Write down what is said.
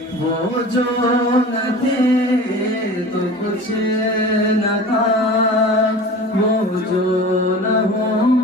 वो जो न थे तो कुछ न था, वो जो न हो